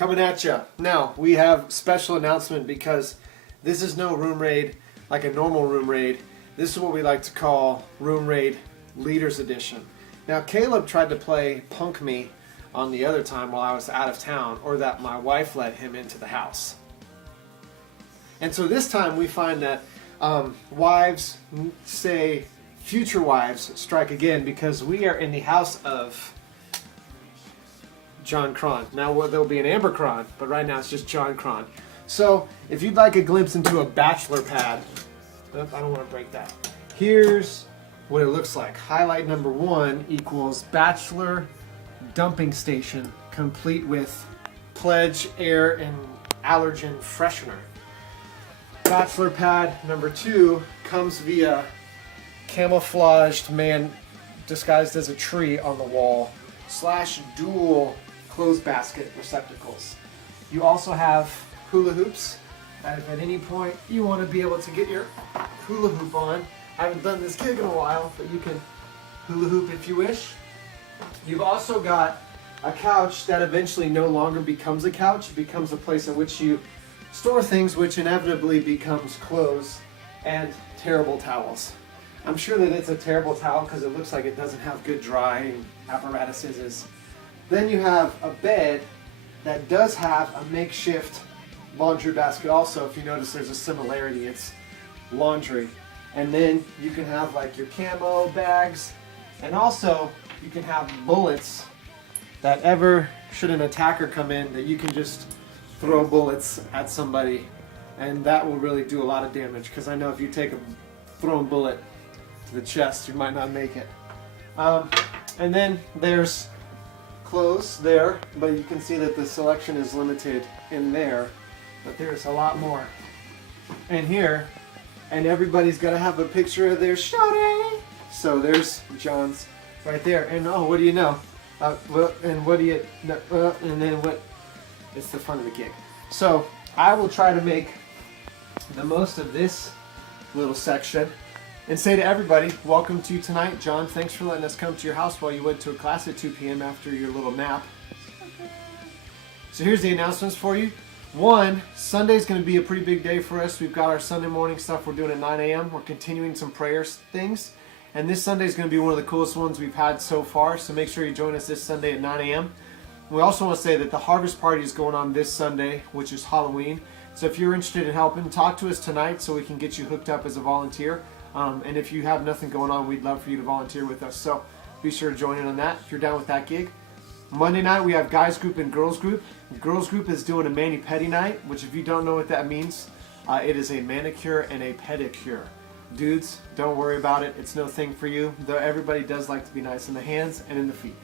Coming at you. Now, we have special announcement because this is no room raid like a normal room raid. This is what we like to call Room Raid Leaders Edition. Now, Caleb tried to play punk me on the other time while I was out of town, or that my wife let him into the house. And so this time we find that wives say future wives strike again because we are in the house of John Cron. Now there'll be an Amber Cron, but right now it's just John Cron. So if you'd like a glimpse into a bachelor pad, I don't want to break that. Here's what it looks like. Highlight number 1 equals bachelor dumping station, complete with Pledge air and allergen freshener. Bachelor pad number 2 comes via camouflaged man disguised as a tree on the wall / dual clothes basket receptacles. You also have hula hoops that if at any point you want to be able to get your hula hoop on. I haven't done this gig in a while, but you can hula hoop if you wish. You've also got a couch that eventually no longer becomes a couch. It becomes a place in which you store things, which inevitably becomes clothes and terrible towels. I'm sure that it's a terrible towel because it looks like it doesn't have good drying apparatuses. Then you have a bed that does have a makeshift laundry basket also. If you notice, there's a similarity. It's laundry. And then you can have like your camo bags, and also you can have bullets that ever should an attacker come in, that you can just throw bullets at somebody, and that will really do a lot of damage, because I know if you take a thrown bullet to the chest, you might not make it. And then there's clothes there, but you can see that the selection is limited in there, but there's a lot more in here, and everybody's got to have a picture of their shawty. So there's John's right there, and oh, what do you know? And what do you know? And then what? It's the fun of the gig. So I will try to make the most of this little section and say to everybody, welcome to tonight. John, thanks for letting us come to your house while you went to a class at 2 p.m. after your little nap. So here's the announcements for you. 1, Sunday's going to be a pretty big day for us. We've got our Sunday morning stuff we're doing at 9 a.m. We're continuing some prayers things. And this Sunday is going to be one of the coolest ones we've had so far. So make sure you join us this Sunday at 9 a.m. We also want to say that the harvest party is going on this Sunday, which is Halloween. So if you're interested in helping, talk to us tonight so we can get you hooked up as a volunteer. And if you have nothing going on, we'd love for you to volunteer with us. So be sure to join in on that if you're down with that gig. Monday night we have guys group and girls group. The girls group is doing a mani-pedi night, which if you don't know what that means, it is a manicure and a pedicure. Dudes, don't worry about it. It's no thing for you, though everybody does like to be nice in the hands and in the feet.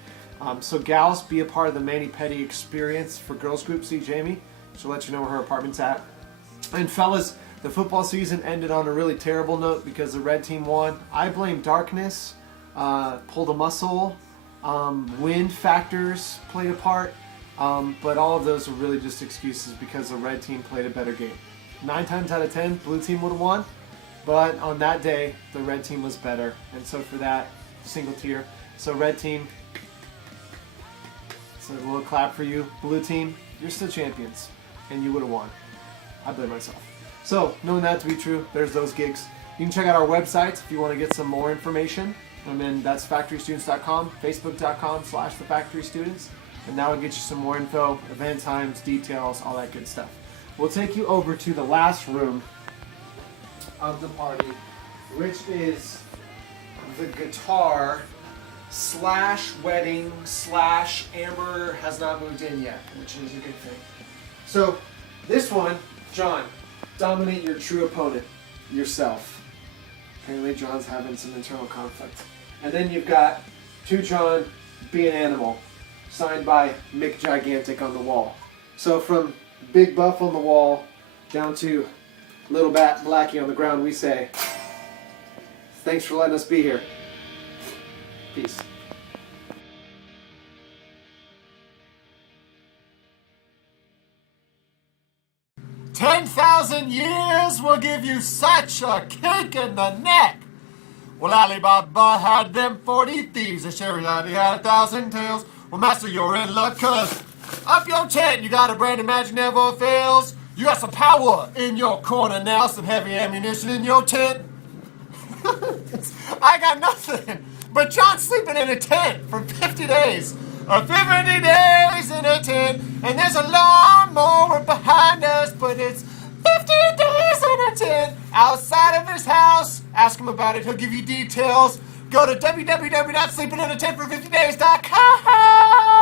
So gals, be a part of the mani-pedi experience for girls group. See Jamie, she'll let you know where her apartment's at. And fellas, the football season ended on a really terrible note because the red team won. I blame darkness, pulled a muscle, wind factors played a part, but all of those are really just excuses because the red team played a better game. 9 times out of 10, blue team would have won, but on that day, the red team was better, and so for that, single tier. So red team, so a little clap for you. Blue team, you're still champions, and you would have won. I blame myself. So, knowing that to be true, there's those gigs. You can check out our website if you want to get some more information. And then that's factorystudents.com, facebook.com/thefactorystudents. And that will get you some more info, event times, details, all that good stuff. We'll take you over to the last room of the party, which is the guitar / wedding / Amber has not moved in yet, which is a good thing. So this one, John, dominate your true opponent, yourself. Apparently John's having some internal conflict. And then you've got To John, Be an Animal, signed by Mick Gigantic on the wall. So from Big Buff on the wall down to Little Bat Blackie on the ground, we say, thanks for letting us be here. Peace. 10,000 years will give you such a kick in the neck. Well, Alibaba had them 40 thieves, and Sherry had 1,000 tales. Well, master, you're in luck, cuz Up your tent, you got a brand of magic never fails. You got some power in your corner now, some heavy ammunition in your tent. I got nothing but John sleeping in a tent for 50 days. 50 days in a tent, and there's a lawnmower behind us, but it's 50 days in a tent outside of his house. Ask him about it, he'll give you details. Go to www.sleepinginatentfor50days.com.